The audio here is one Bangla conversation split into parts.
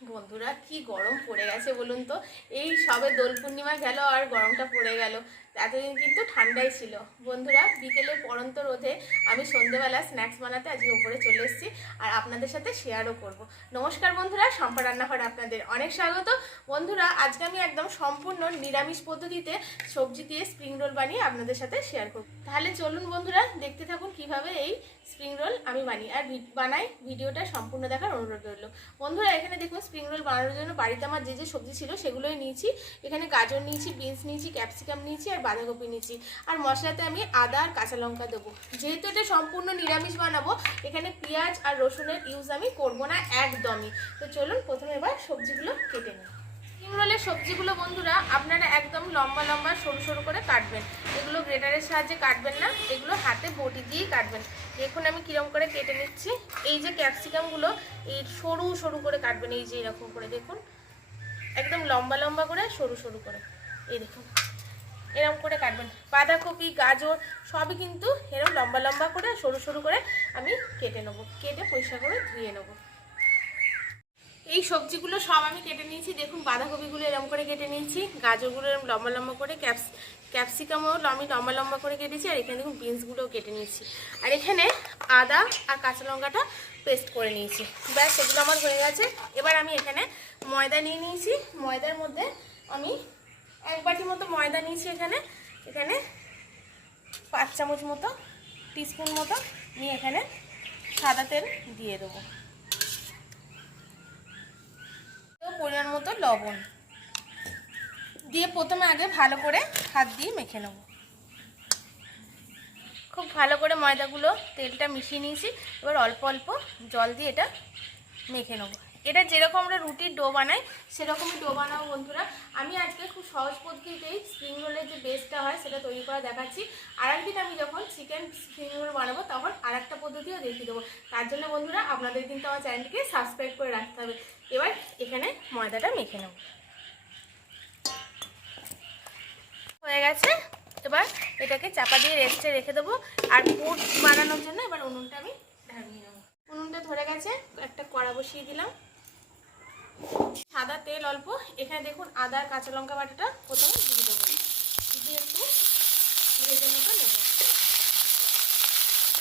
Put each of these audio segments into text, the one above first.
বন্ধুরা, কি গরম পড়ে গেছে বলুন তো। এই সবে দোল পূর্ণিমা গেল আর গরমটা পড়ে গেল। এতদিন কিন্তু ঠান্ডাই ছিল। বন্ধুরা, বিকেলে পরন্ত রোদে আমি সন্ধেবেলা স্ন্যাক্স বানাতে আজকে উপরে চলে এসেছি আর আপনাদের সাথে শেয়ারও করব। নমস্কার বন্ধুরা সম্পা রান্নাঘরে আপনাদের অনেক স্বাগত। বন্ধুরা, আজকে আমি একদম সম্পূর্ণ নিরামিষ পদ্ধতিতে সবজি দিয়ে স্প্রিং রোল বানিয়ে আপনাদের সাথে শেয়ার করব। তাহলে চলুন বন্ধুরা, দেখতে থাকুন কীভাবে এই স্প্রিং রোল আমি বানিয়ে আর বানাই। ভিডিওটা সম্পূর্ণ দেখার অনুরোধ রইল। বন্ধুরা, এখানে দেখুন স্প্রিং রোল বানানোর জন্য বাড়িতে আমার যে যে সবজি ছিল সেগুলোই নিয়েছি। এখানে গাজর নিয়েছি, বিনস নিয়েছি, ক্যাপসিকাম নিয়েছি আর বাঁধাকপি নিয়েছি। আর মশলাতে আমি আদা আর কাঁচা লঙ্কা দেবো। যেহেতু এটা সম্পূর্ণ নিরামিষ বানাবো, এখানে পেঁয়াজ আর রসুনের ইউজ আমি করব না একদমই। তো চলুন প্রথমে এবার সবজিগুলো কেটে নিই। রোলের সবজিগুলো বন্ধুরা, আপনারা একদম লম্বা লম্বা সরু সরু করে কাটবেন। এগুলো গ্রেটারের সাহায্যে কাটবেন না, এগুলো হাতে বটি দিয়েই কাটবেন। দেখুন আমি কিরম করে কেটে নিচ্ছি। এই যে ক্যাপসিকামগুলো এই সরু সরু করে কাটবেন, এই যে এরকম করে দেখুন। একদম লম্বা লম্বা করে, সরু সরু করে। এই দেখুন এরকম করে কাটবেন। বাঁধাকপি, গাজর, সবই কিন্তু এরকম লম্বা লম্বা করে সরু সরু করে আমি কেটে নেব। কেটে পরিষ্কার করে ধুয়ে নেব। এই সবজিগুলো সব আমি কেটে নিয়েছি। দেখুন, বাঁধাকপিগুলো এরকম করে কেটে নিয়েছি। গাজরগুলো এরকম লম্বা লম্বা করে, ক্যাপস ক্যাপসিকামও আমি লম্বা লম্বা করে কেটেছি, আর এখানে দেখুন বিনসগুলোও কেটে নিয়েছি। আর এখানে আদা আর কাঁচা লঙ্কাটা পেস্ট করে নিয়েছি। ব্যাস সেগুলো আমার হয়ে গেছে। এবার আমি এখানে ময়দা নিয়ে নিয়েছি। ময়দার মধ্যে আমি এক বাটি মতো ময়দা নিয়েছি এখানে। এখানে পাঁচ চামচ মতো, টিস্পুন মতো নিয়ে এখানে সাদা তেল দিয়ে দেবো। পরিমাণ মতো লবণ। দিয়ে প্রথমে আগে ভালো করে হাত দিয়ে মেখে নেব। খুব ভালো করে ময়দাগুলো, তেলটা মিশিয়ে নিয়েছি। এবার অল্প অল্প জল দিয়ে এটা মেখে নেব। এটা যেরকম আমরা রুটির ডো বানাই, সেরকমই ডো বানাবো বন্ধুরা। আমি আজকে খুব সহজ পদ্ধতিতেই স্প্রিং রোলের যে বেসটা হয়, সেটা তৈরি করা দেখাচ্ছি। আর একদিন আমি যখন চিকেন স্প্রিং রোল বানাবো, তখন আর একটা পদ্ধতিও দেখিয়ে দেবো। তার জন্য বন্ধুরা, আপনাদের কিন্তু আমার চ্যানেলটিকে সাবস্ক্রাইব করে রাখতে হবে। এবার এখানে ময়দাটা মেখে নেব। হয়ে গেছে। এবার এটাকে চাপা দিয়ে রেস্টে রেখে দেবো। আর পুর বানানোর জন্য এবার উনুনটা আমি ঢাকিয়ে নেব। উনুনটা ধরে গেছে, একটা কড়া বসিয়ে দিলাম। সাদা তেল অল্প। এখানে দেখুন আদা আর কাঁচা লঙ্কা বাটাটা প্রথমে দিয়ে দেবো। দিয়ে একটু ভেজে মতো নেব।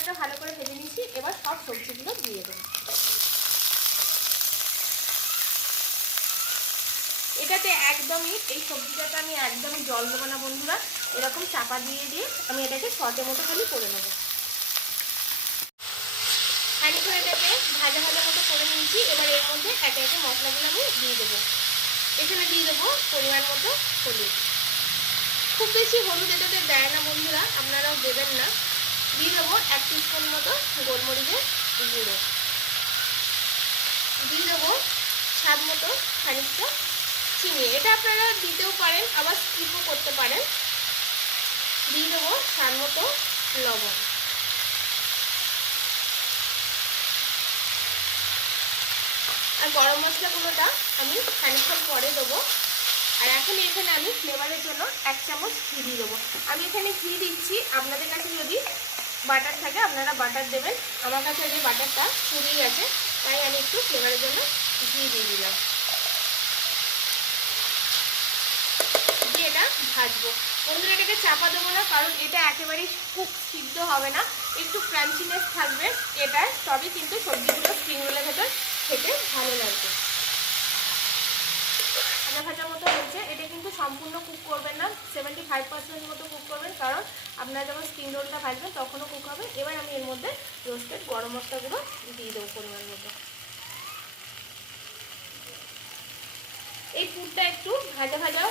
এটা ভালো করে ভেজে নিয়েছি। এবার সব সবজিগুলো দিয়ে দেবো এটাতে একদমই, এই সবজিটাতে আমি একদমই জল দেবো না বন্ধুরা। এরকম চাপা দিয়ে দিয়ে আমি এটাকে শর্টের মতো খালি করে নেব। খানিক্ষণ এটাকে ভাজা ভাজা মতো করে নিয়েছি। এবার এর মধ্যে একে একে মশলাগুলো আমি দিয়ে দেবো। এখানে দিয়ে দেবো পরিমাণ মতো হলুদ। খুব বেশি হলুদ এটাতে দেয় না বন্ধুরা, আপনারাও দেবেন না। দিয়ে দেবো এক টিস্পুন মতো গোলমরিচের গুঁড়ো। দিয়ে দেবো স্বাদ মতো খানিকটা চিনি এটা আপনারা দিতেও পারেন, আবার স্কিপও করতে পারেন। দিয়ে দেবো স্বাদ মতো লবণ। আর গরম মশলাগুলোটা আমি খানিকক্ষণ পরে দেবো। আর এখন এখানে আমি ফ্লেভারের জন্য এক চামচ ঘি দিয়ে দেবো। আমি এখানে ঘি দিচ্ছি, আপনাদের কাছে যদি বাটার থাকে আপনারা বাটার দেবেন। আমার কাছে যে বাটারটা ফুরিয়ে গেছে, তাই আমি একটু ফ্লেভারের জন্য ঘি দিয়ে দিলাম দিয়ে এটা ভাজবো বন্ধুরা, এটাকে চাপা দেবো না, কারণ এটা একেবারেই খুব সিদ্ধ হবে না। একটু ক্রাঞ্চিনেস থাকবে এটায় তবে কিন্তু সবজিগুলো স্প্রিং রোলের ভেতর খেতে ভালো লাগবে। ভাজা ভাজা মতো হয়েছে। এটা কিন্তু সম্পূর্ণ কুক করবেন না সেভেন্টি ফাইভ পার্সেন্ট মতো কুক করবেন, কারণ আপনারা যখন স্প্রিং রোলটা ভাজবেন তখনও কুক হবে। এবার আমি এর মধ্যে রোস্টেড গরম মশলাগুলো দিয়ে দেবো পরিমাণ মতো। এই ফুডটা একটু ভাজা ভাজা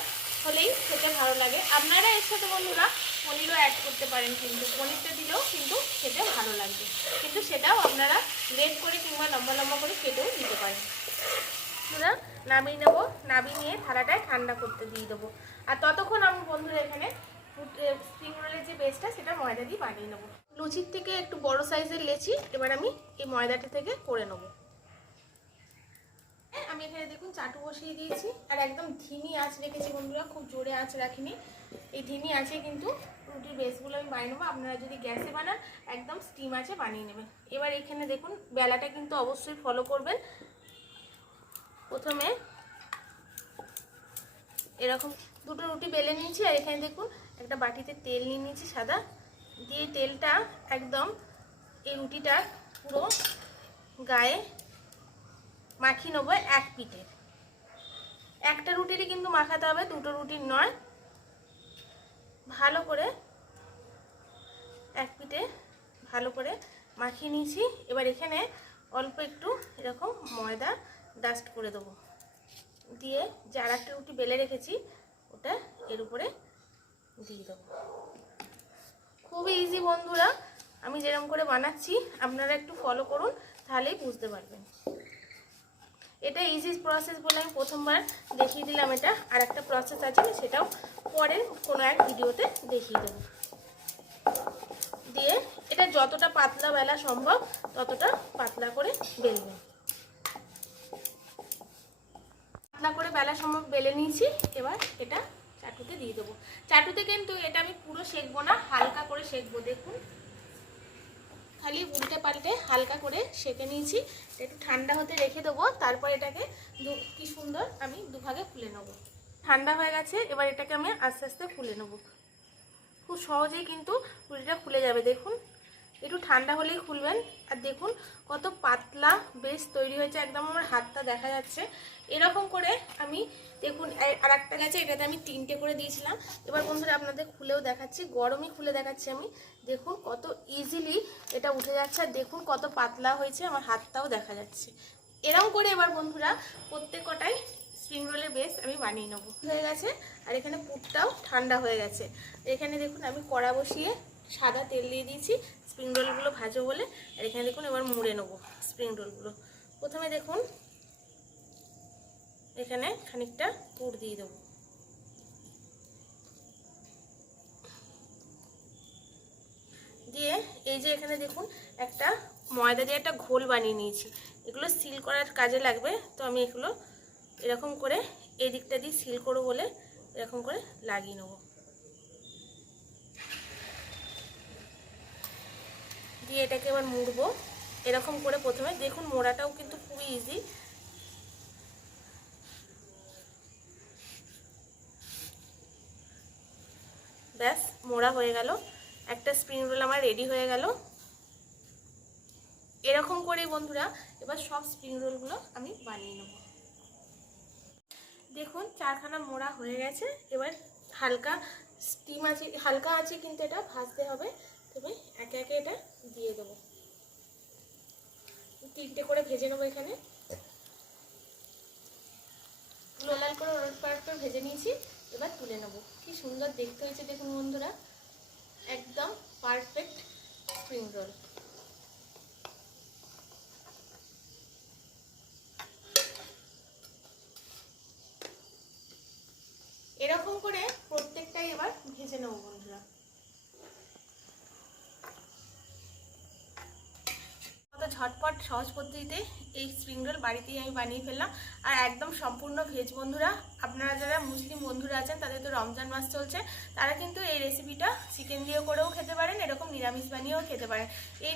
হলেই খেতে ভালো লাগে। আপনারা এর সাথে বন্ধুরা পনিরও অ্যাড করতে পারেন কিন্তু, পনিরটা দিলেও কিন্তু খেতে ভালো লাগবে। কিন্তু সেটাও আপনারা রেড করে কিংবা লম্বা লম্বা করে কেটেও দিতে পারেন। বন্ধুরা, নামিয়ে নেব। নামিয়ে নিয়ে থালাটায় ঠান্ডা করতে দিয়ে দেবো। আর ততক্ষণ আমি বন্ধুরা এখানে স্প্রিং রোলের যে বেসটা সেটা ময়দা দিয়ে বানিয়ে নেব। লুচির থেকে একটু বড় সাইজের লেচি, এবার আমি এই ময়দাটা থেকে করে নেব। আমি এখানে দেখুন চাটু বসিয়ে দিয়েছি। আর একদম ধিমি আঁচ রেখেছি বন্ধুরা, খুব জোরে আঁচ রাখিনি। এই ধিমি আছে কিন্তু রুটির বেসগুলো আমি বানিয়ে নেব। আপনারা যদি গ্যাসে বানান, একদম স্টিম আছে বানিয়ে নেবেন। এবার এখানে দেখুন, বেলাটা কিন্তু অবশ্যই ফলো করবেন। প্রথমে এরকম দুটো রুটি বেলে নিয়েছি, আর এখানে দেখুন, একটা বাটিতে তেল নিয়ে নিয়েছি সাদা। দিয়ে তেলটা একদম এই রুটিটা পুরো গায়ে মাখিয়ে নেব এক পিঠে। একটা রুটিরই কিন্তু মাখাতে হবে, দুটো রুটির নয়। ভালো করে এক পিঠে ভালো করে মাখিয়ে নিয়েছি। এবার এখানে অল্প একটু এরকম ময়দা ডাস্ট করে দেবো। দিয়ে যে আর একটা রুটি বেলে রেখেছি, ওটা এর উপরে দিয়ে দেবো। খুবই ইজি বন্ধুরা, আমি যেরকম করে বানাচ্ছি, আপনারা একটু ফলো করুন, তাহলেই বুঝতে পারবেন। এটা ইজি প্রসেস বলে আমি প্রথমবার দেখিয়ে দিলাম এটা। আর একটা প্রসেস আছে সেটাও পরে কোনো এক ভিডিওতে দেখিয়ে দেবো। দিয়ে এটা যতটা পাতলা বেলা সম্ভব ততটা পাতলা করে বেলবেন পাতলা করে বেলা সম্ভব বেলে নিয়েছি, এবার এটা চাটুতে দিয়ে দেবো। চাটুতে কিন্তু এটা আমি পুরো সেকবো না, হালকা করে সেকবো, দেখুন। খালি উল্টে পাল্টে হালকা করে সেকে নিয়েছি। একটু ঠান্ডা হতে রেখে দেবো, তারপর এটাকে দু, কি সুন্দর আমি দুভাগে খুলে নেব। ঠান্ডা হয়ে গেছে, এবার এটাকে আমি আস্তে আস্তে খুলে নেব। খুব সহজেই কিন্তু রুটিটা খুলে যাবে, দেখুন। একটু ঠান্ডা হলেই খুলবেন, আর দেখুন কত পাতলা বেশ তৈরি হয়েছে, একদম আমার হাতটা দেখা যাচ্ছে। এরকম করে আমি দেখুন আর একটা গেছে, এটাতে আমি তিনটে করে দিয়েছিলাম। এবার বন্ধুরা আপনাদের খুলেও দেখাচ্ছি, গরমই খুলে দেখাচ্ছি আমি। দেখুন কত ইজিলি এটা উঠে যাচ্ছে, আর দেখুন কত পাতলা হয়েছে, আমার হাতটাও দেখা যাচ্ছে। এরকম করে এবার বন্ধুরা প্রত্যেক কটাই স্প্রিং রোলের বেস আমি বানিয়ে নেব। হয়ে গেছে, আর এখানে পুরটাও ঠান্ডা হয়ে গেছে। এখানে দেখুন আমি কড়া বসিয়ে সাদা তেল দিয়ে দিয়েছি স্প্রিং রোলগুলো ভাজো বলে, আর এখানে দেখুন এবার মুড়ে নেব স্প্রিং রোলগুলো প্রথমে দেখুন এখানে খানিকটা পুর দিয়ে দেবো। দিয়ে এই যে এখানে দেখুন, একটা ময়দা দিয়ে একটা ঘোল বানিয়ে নিয়েছি। এগুলো সিল করার কাজে লাগবে, তো আমি এগুলো এরকম করে এই দিকটা দিয়ে সিল করব বলে এরকম করে লাগিয়ে নেব। দিয়ে এটাকে এবার মুড়বো। এরকম করে প্রথমে দেখুন, মোড়াটাও কিন্তু খুবই ইজি ব্যাস, মোড়া হয়ে গেল। একটা স্প্রিং রোল আমার রেডি হয়ে গেল। এরকম করে বন্ধুরা, এবার সব স্প্রিং রোলগুলো আমি বানিয়ে নেব। দেখুন, চারখানা মোড়া হয়ে গেছে। এবার হালকা স্টিম আছে, হালকা আছে কিন্তু এটা ভাজতে হবে। তবে একে একে এটা দিয়ে দেবো। তিনটে করে ভেজে নেব এখানে। লাল করে ওর পারট করে ভেজে নিয়েছি। এবার তুলে নেব। কি সুন্দর দেখতে হয়েছে দেখুন বন্ধুরা। একদম পারফেক্ট স্প্রিং রোল এরকম করে প্রত্যেকটাই এবার ভেজে নেব বন্ধুরা। ঝটপট সহজ পদ্ধতিতে এই স্প্রিং রোল বাড়িতেই আমি বানিয়ে ফেললাম। আর একদম সম্পূর্ণ ভেজ বন্ধুরা। আপনারা যারা মুসলিম বন্ধুরা আছেন, তাদের তো রমজান মাস চলছে, তারা কিন্তু এই রেসিপিটা চিকেন দিয়েও করেও খেতে পারেন, এরকম নিরামিষ বানিয়েও খেতে পারেন। এই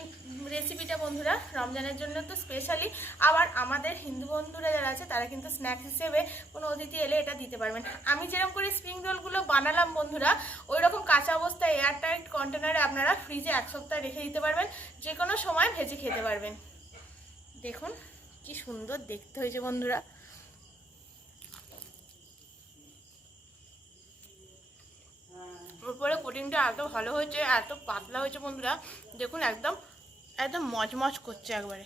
রেসিপিটা বন্ধুরা, রমজানের জন্য তো স্পেশালি আবার আমাদের হিন্দু বন্ধুরা যারা আছে, তারা কিন্তু স্ন্যাক্স হিসেবে কোনো অতিথি এলে এটা দিতে পারবেন। আমি যেরকম করে স্প্রিং রোলগুলো বানালাম বন্ধুরা ওই রকম কাঁচা অবস্থায় এয়ারটাইট কন্টেনারে আপনারা ফ্রিজে এক সপ্তাহ রেখে দিতে পারবেন যে কোনো সময় ভেজে খেতে পারবেন। দেখুন কি সুন্দর দেখতে হয়েছে বন্ধুরা। উপরে কোটিংটা এত ভালো হয়েছে, এত পাতলা হয়েছে বন্ধুরা। দেখুন, একদম একদম মজমজ করছে একবারে।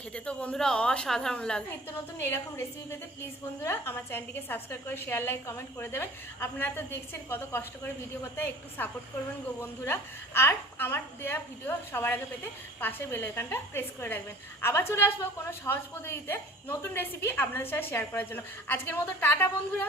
খেতে তো বন্ধুরা অসাধারণ লাগে। নিত্য নতুন এরকম রেসিপি পেতে প্লিজ বন্ধুরা আমার চ্যানেলটিকে সাবস্ক্রাইব করে শেয়ার লাইক কমেন্ট করে দেবেন। আপনারা তো দেখছেন কত কষ্ট করে ভিডিও করতে একটু সাপোর্ট করবেন গো বন্ধুরা। আর আমার দেওয়া ভিডিও সবার আগে পেতে পাশে বেলাইকানটা প্রেস করে রাখবেন। আবার চলে আসব কোনো সহজ পদ্ধতিতে নতুন রেসিপি আপনাদের সাথে শেয়ার করার জন্য। আজকের মতো টাটা বন্ধুরা।